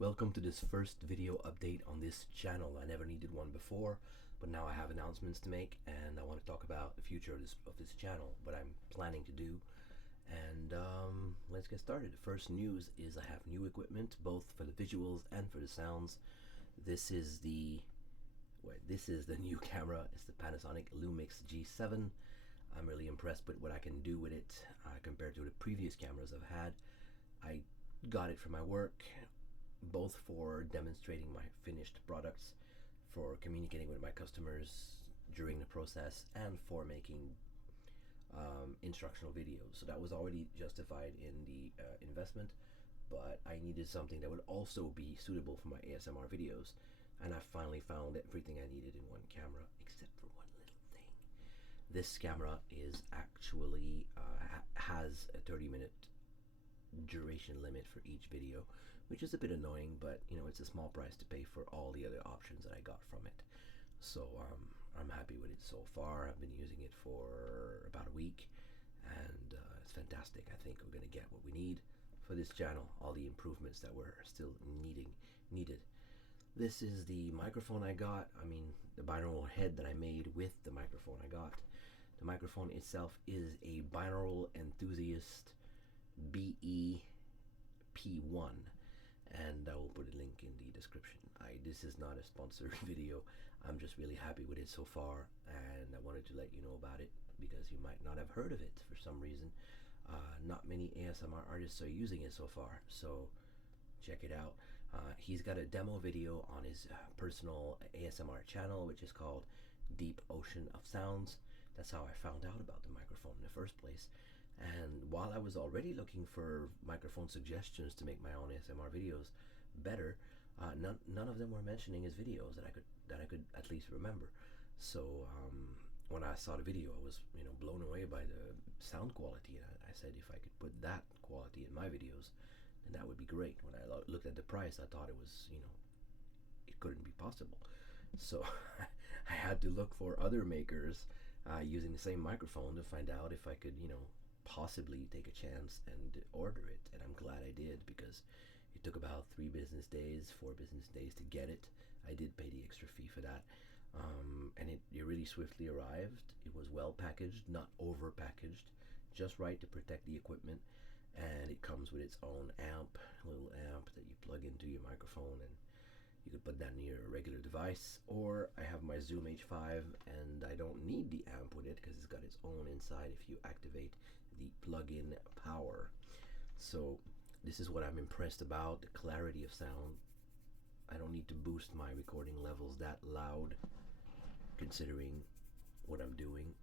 Welcome to this first video update on this channel. I never needed one before, but now I have announcements to make and I want to talk about the future of this channel, what I'm planning to do. And let's get started. The first news is I have new equipment, both for the visuals and for the sounds. This is the new camera. It's the Panasonic Lumix G7. I'm really impressed with what I can do with it compared to the previous cameras I've had. I got it for my work, both for demonstrating my finished products, for communicating with my customers during the process, and for making instructional videos. So that was already justified in the investment, but I needed something that would also be suitable for my ASMR videos, and I finally found everything I needed in one camera, except for one little thing. This camera is actually has a 30-minute duration limit for each video, which is a bit annoying, but you know, it's a small price to pay for all the other options that I got from it. So I'm happy with it so far. I've been using it for about a week, and it's fantastic. I think we're gonna get what we need for this channel, all the improvements that we're still needed. This is the microphone I got. I mean, the binaural head that I made with the microphone I got. The microphone itself is a Binaural Enthusiast BE-P1, and I will put a link in the description. This is not a sponsored video. I'm just really happy with it so far, and I wanted to let you know about it because you might not have heard of it for some reason. Not many ASMR artists are using it so far, so check it out. He's got a demo video on his personal ASMR channel, which is called Deep Ocean of Sounds. That's how I found out about the microphone in the first place. And while I was already looking for microphone suggestions to make my own ASMR videos better, none of them were mentioning his videos that I could at least remember. So when I saw the video, I was blown away by the sound quality, and I said if I could put that quality in my videos, then that would be great. When I looked at the price, I thought it was it couldn't be possible. So I had to look for other makers using the same microphone to find out if I could possibly take a chance and order it. And I'm glad I did, because it took about 4 business days to get it. I did pay the extra fee for that, and it really swiftly arrived. It was well packaged, not over packaged, just right to protect the equipment. And it comes with its own amp, a little amp that you plug into your microphone, and you could put that in your regular device. Or I have my Zoom H5, and I don't need the amp with it because it's got its own inside if you activate the plug-in power. So this is what I'm impressed about, the clarity of sound. I don't need to boost my recording levels that loud, considering what I'm doing.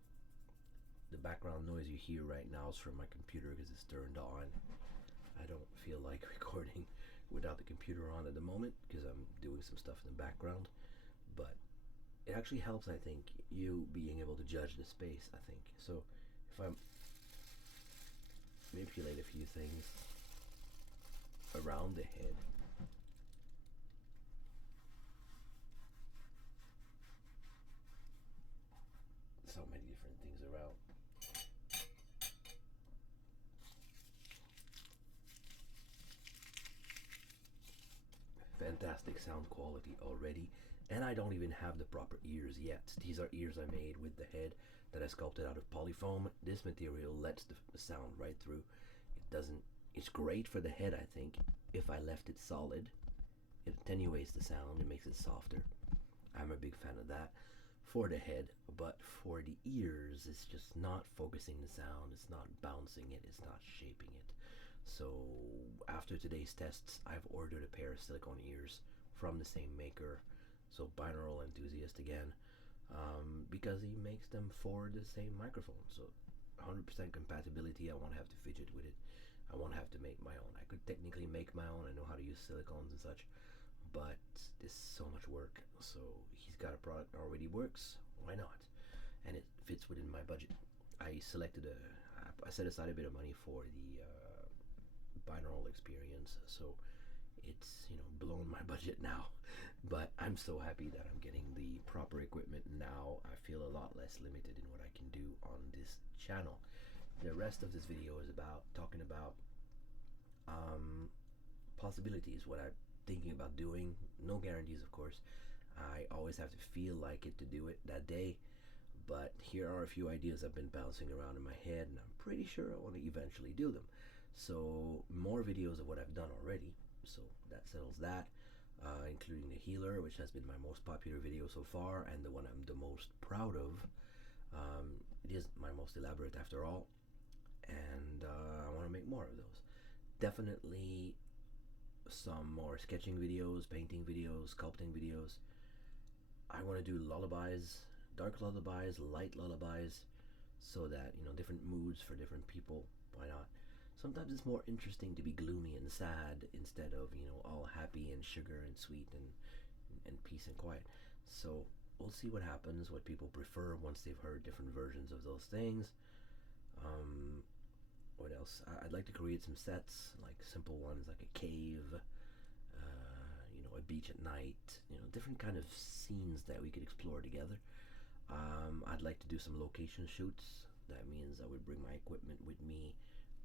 The background noise you hear right now is from my computer because it's turned on. I don't feel like recording without the computer on at the moment because I'm doing some stuff in the background, but it actually helps, I think, you being able to judge the space, I think. So if I manipulate a few things around the head, so many different things around. Fantastic sound quality already, and I don't even have the proper ears yet. These are ears I made with the head that I sculpted out of polyfoam. This material lets the sound right through. It's great for the head, I think. If I left it solid, it attenuates the sound and makes it softer. I'm a big fan of that for the head, but for the ears, it's just not focusing the sound, it's not bouncing it, it's not shaping it. So after today's tests, I've ordered a pair of silicone ears from the same maker, so Binaural Enthusiast again, because he makes them for the same microphone. So 100% compatibility. I won't have to fidget with it. I won't have to make my own. I could technically make my own. I know how to use silicones and such, but this is so much work. So he's got a product that already works. Why not? And it fits within my budget. I set aside a bit of money for the binaural experience, so it's blown my budget now. But I'm so happy that I'm getting the proper equipment now. I feel a lot less limited in what I can do on this channel. The rest of this video is about talking about possibilities, what I thinking about doing. No guarantees, of course. I always have to feel like it to do it that day. But here are a few ideas I've been bouncing around in my head, and I'm pretty sure I want to eventually do them. So, more videos of what I've done already. So, that settles that, including the healer, which has been my most popular video so far, and the one I'm the most proud of. It is my most elaborate after all, and I want to make more of those. Definitely some more sketching videos, painting videos, sculpting videos. I want to do lullabies, dark lullabies, light lullabies, so that, different moods for different people. Why not? Sometimes it's more interesting to be gloomy and sad instead of, all happy and sugar and sweet and peace and quiet. So we'll see what happens, what people prefer once they've heard different versions of those things. Um, what else? I'd like to create some sets, like simple ones, like a cave, a beach at night, different kind of scenes that we could explore together. I'd like to do some location shoots. That means I would bring my equipment with me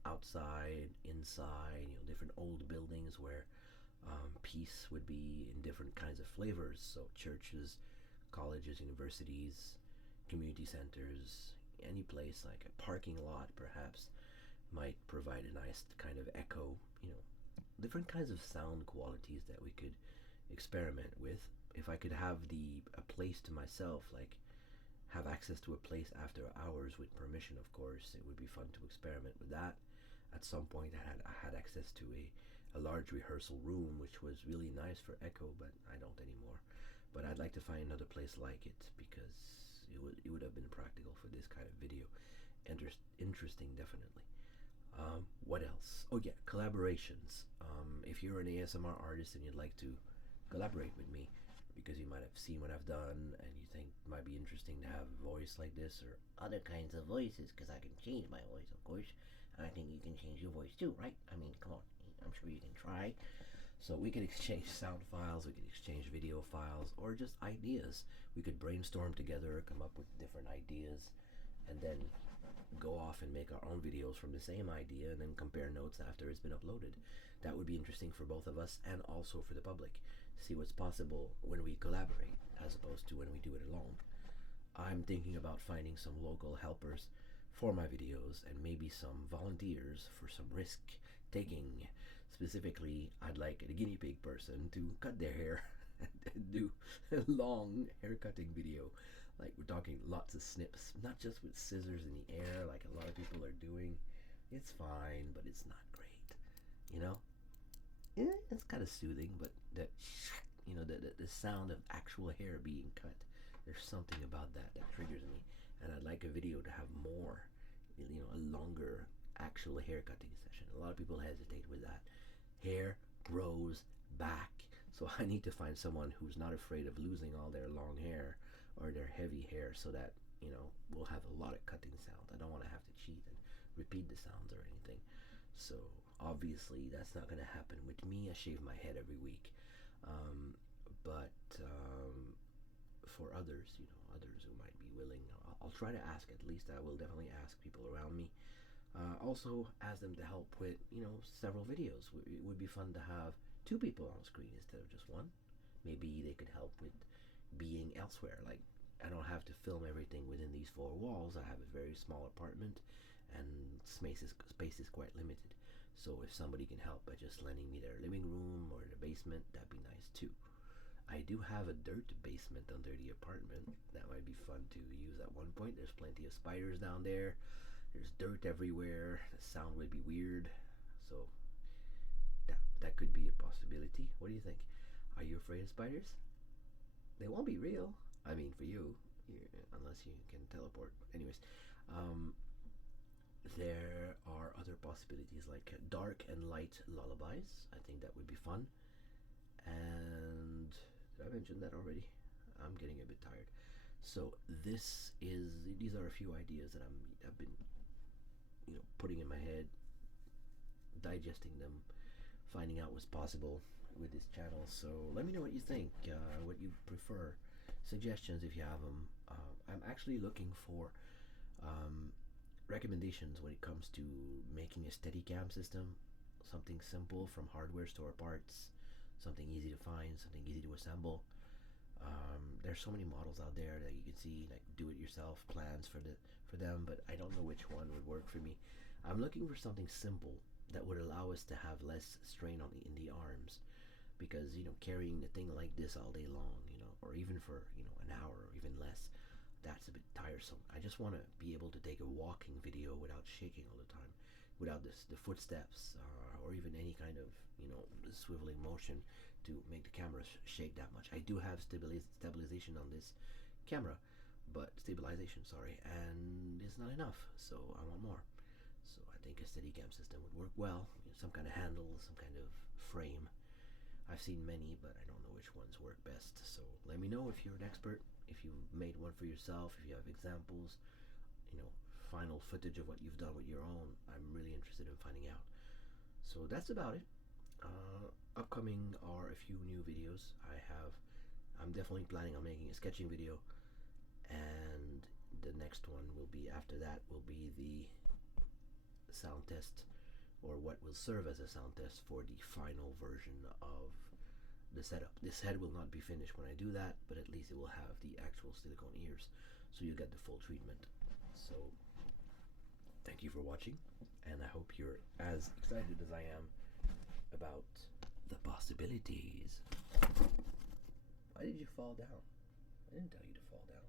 outside, inside, different old buildings where peace would be in different kinds of flavors. So churches, colleges, universities, community centers, any place like a parking lot perhaps might provide a nice kind of echo, different kinds of sound qualities that we could experiment with. If I could have a place to myself, like have access to a place after hours with permission, of course, it would be fun to experiment with that. At some point, I had access to a large rehearsal room, which was really nice for echo, but I don't anymore. But I'd like to find another place like it because it would have been practical for this kind of video. Interesting, definitely. What else? Oh yeah, collaborations. If you're an ASMR artist and you'd like to collaborate with me, because you might have seen what I've done and you think it might be interesting to have a voice like this or other kinds of voices, because I can change my voice, of course. I think you can change your voice too, right? I mean, come on, I'm sure you can try. So we could exchange sound files, we could exchange video files, or just ideas. We could brainstorm together, come up with different ideas, and then go off and make our own videos from the same idea and then compare notes after it's been uploaded. That would be interesting for both of us and also for the public. See what's possible when we collaborate as opposed to when we do it alone. I'm thinking about finding some local helpers for my videos and maybe some volunteers for some risk taking. Specifically, I'd like a guinea pig person to cut their hair and do a long hair cutting video. Like, we're talking lots of snips, not just with scissors in the air like a lot of people are doing. It's fine, but it's not great. You know? It's kind of soothing, but the sound of actual hair being cut, there's something about that triggers me. And I'd like a video to have more, a longer actual hair cutting session. A lot of people hesitate with that. Hair grows back. So I need to find someone who's not afraid of losing all their long hair or their heavy hair so that, we'll have a lot of cutting sounds. I don't want to have to cheat and repeat the sounds or anything. So obviously that's not going to happen with me. I shave my head every week. But for others, others who might be willing, I'll try to ask. At least I will definitely ask people around me. Also ask them to help with, several videos. It would be fun to have two people on screen instead of just one. Maybe they could help with being elsewhere. Like, I don't have to film everything within these four walls. I have a very small apartment, and space is quite limited. So if somebody can help by just lending me their living room or their basement, that'd be nice too. I do have a dirt basement under the apartment. That might be fun to use at one point. There's plenty of spiders down there. There's dirt everywhere. The sound would be weird. So that could be a possibility. What do you think? Are you afraid of spiders? They won't be real. I mean, for you, unless you can teleport. Anyways, there are other possibilities like dark and light lullabies. I think that would be fun. And did I mention that already? I'm getting a bit tired. So these are a few ideas that I've been putting in my head, digesting them, finding out what's possible with this channel. So let me know what you think, what you prefer, suggestions if you have them. I'm actually looking for recommendations when it comes to making a Steadicam system, something simple from hardware store parts, something easy to find, something easy to assemble. There's so many models out there that you can see, like do-it-yourself plans for them, but I don't know which one would work for me. I'm looking for something simple that would allow us to have less strain on in the arms, because carrying the thing like this all day long, or even for an hour or even less, that's a bit tiresome. I just want to be able to take a walking video without shaking all the time, without the footsteps, or even any kind of swiveling motion to make the camera shake that much. I do have stabilization on this camera, but stabilization, sorry, and it's not enough. So I want more. So I think a Steadicam system would work well. Some kind of handle, some kind of frame. I've seen many, but I don't know which ones work best. So let me know if you're an expert, if you made one for yourself, if you have examples, final footage of what you've done with your own. I'm really interested in finding out. So that's about it. Upcoming are a few new videos. I'm definitely planning on making a sketching video, and the next one will be, after that, will be the sound test, or what will serve as a sound test for the final version of the setup. This head will not be finished when I do that, but at least it will have the actual silicone ears, so you get the full treatment. So thank you for watching, and I hope you're as excited as I am about the possibilities. Why did you fall down? I didn't tell you to fall down.